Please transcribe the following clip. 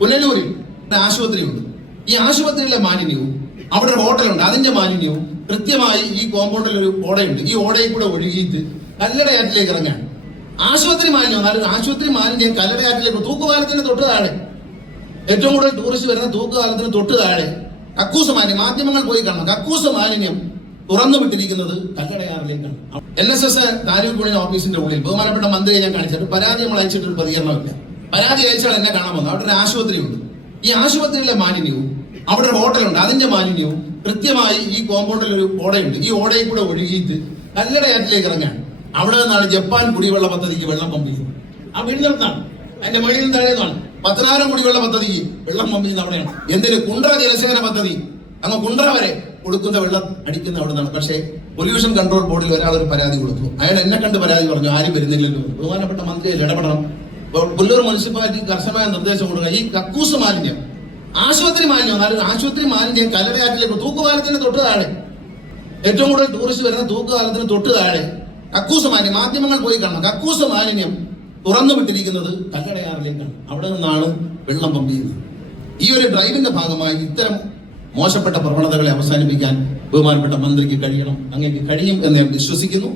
പുനലൂരിൽ ആശുപത്രിയുണ്ട്. ഈ ആശുപത്രിയിലെ മാലിന്യവും അവിടെ ഒരു ഹോട്ടലുണ്ട്. അതിന്റെ മാലിന്യവും കൃത്യമായി ഈ കോമ്പൗണ്ടിൽ ഒരു ഓടയുണ്ട്. ഈ ഓടയിൽ കൂടെ ഒഴുകിയിട്ട് കല്ലടയാറ്റിലേക്ക് ഇറങ്ങാണ്. ആശുപത്രി മാലിന്യം അതായത് ആശുപത്രി മാലിന്യം കല്ലടയാറ്റിലേക്ക് തൂക്കുപാലത്തിന് തൊട്ട് താഴെ. ഏറ്റവും കൂടുതൽ ടൂറിസ്റ്റ് വരുന്ന തൂക്കുപാലത്തിന് തൊട്ട് താഴെ കക്കൂസ് മാലിന്യം. മാധ്യമങ്ങൾ പോയി കാണണം. കക്കൂസ് മാലിന്യം തുറന്നു വിട്ടിരിക്കുന്നത് കല്ലടയാറിലേക്കാണ്. എൻ എസ് എസ് താലൂക്ക് ഓഫീസിന്റെ ഉള്ളിൽ ബഹുമാനപ്പെട്ട മന്ത്രിയെ ഞാൻ കാണിച്ചിട്ട് പരാതി നമ്മൾ അയച്ചിട്ട് ഒരു പ്രതികരണമില്ല പരാതി അയച്ചാൽ എന്നെ കാണാൻ വന്നു. അവിടെ ഒരു ആശുപത്രി ഉണ്ട് ഈ ആശുപത്രിയിലെ മാലിന്യവും അവിടെ ഒരു ഹോട്ടലുണ്ട്. അതിന്റെ മാലിന്യവും കൃത്യമായി ഈ കോമ്പൗണ്ടിൽ ഒരു ഓടയുണ്ട്. ഈ ഓടയിൽ കൂടെ ഒഴുകിയിട്ട് കല്ലടയാറ്റിലേക്ക് ഇറങ്ങാൻ. അവിടെ നിന്നാണ് ജപ്പാൻ കുടിവെള്ള പദ്ധതിക്ക് വെള്ളം പമ്പ് ചെയ്യുന്നത് ആ വീട് നിർത്താണ് അതിന്റെ മേളിൽ നിന്ന് താഴെ നിന്നാണ് പത്തനായിരം കുടിവെള്ള പദ്ധതിക്ക് വെള്ളം പമ്പ് ചെയ്യുന്ന അവിടെയാണ്. എന്തിന്? കുണ്ട്ര ജലസേന പദ്ധതി. അങ്ങ് കുണ്ട്ര വരെ കൊടുക്കുന്ന വെള്ളം അടിക്കുന്ന അവിടെ നിന്നാണ് പക്ഷേ പൊല്യൂഷൻ കൺട്രോൾ ബോർഡിൽ ഒരാൾ ഒരു പരാതി കൊടുത്തു. അയാൾ എന്നെ കണ്ട് പരാതി പറഞ്ഞു ആരും വരുന്നില്ലല്ലോ. ബഹുമാനപ്പെട്ട മന്ത്രിയിൽ ഇടപെടണം. പുല്ലൂർ മുനിസിപ്പാലിറ്റി കർശനമായ നിർദ്ദേശം കൊടുക്കുക. ഈ കക്കൂസ് മാലിന്യം ആശുപത്രി മാലിന്യം അതായത് ആശുപത്രി മാലിന്യം കല്ലടയാറ്റിലേക്ക് തൂക്കുപാലത്തിന് തൊട്ട് താഴെ. ഏറ്റവും കൂടുതൽ ടൂറിസ്റ്റ് വരുന്ന തൂക്കുപാലത്തിന് തൊട്ട് താഴെ കക്കൂസ് മാലിന്യം മാധ്യമങ്ങൾ പോയി കാണണം. കക്കൂസ് മാലിന്യം തുറന്നു വിട്ടിരിക്കുന്നത് കല്ലടയാറിലേക്കാണ്. അവിടെ നിന്നാണ് വെള്ളം പമ്പ് ചെയ്യുന്നത്. ഈ ഒരു ഡ്രൈവിന്റെ ഭാഗമായി ഇത്തരം മോശപ്പെട്ട പ്രവണതകളെ അവസാനിപ്പിക്കാൻ ബഹുമാനപ്പെട്ട മന്ത്രിക്ക് കഴിയണം. അങ്ങനെ കഴിയും എന്ന് ഞാൻ വിശ്വസിക്കുന്നു.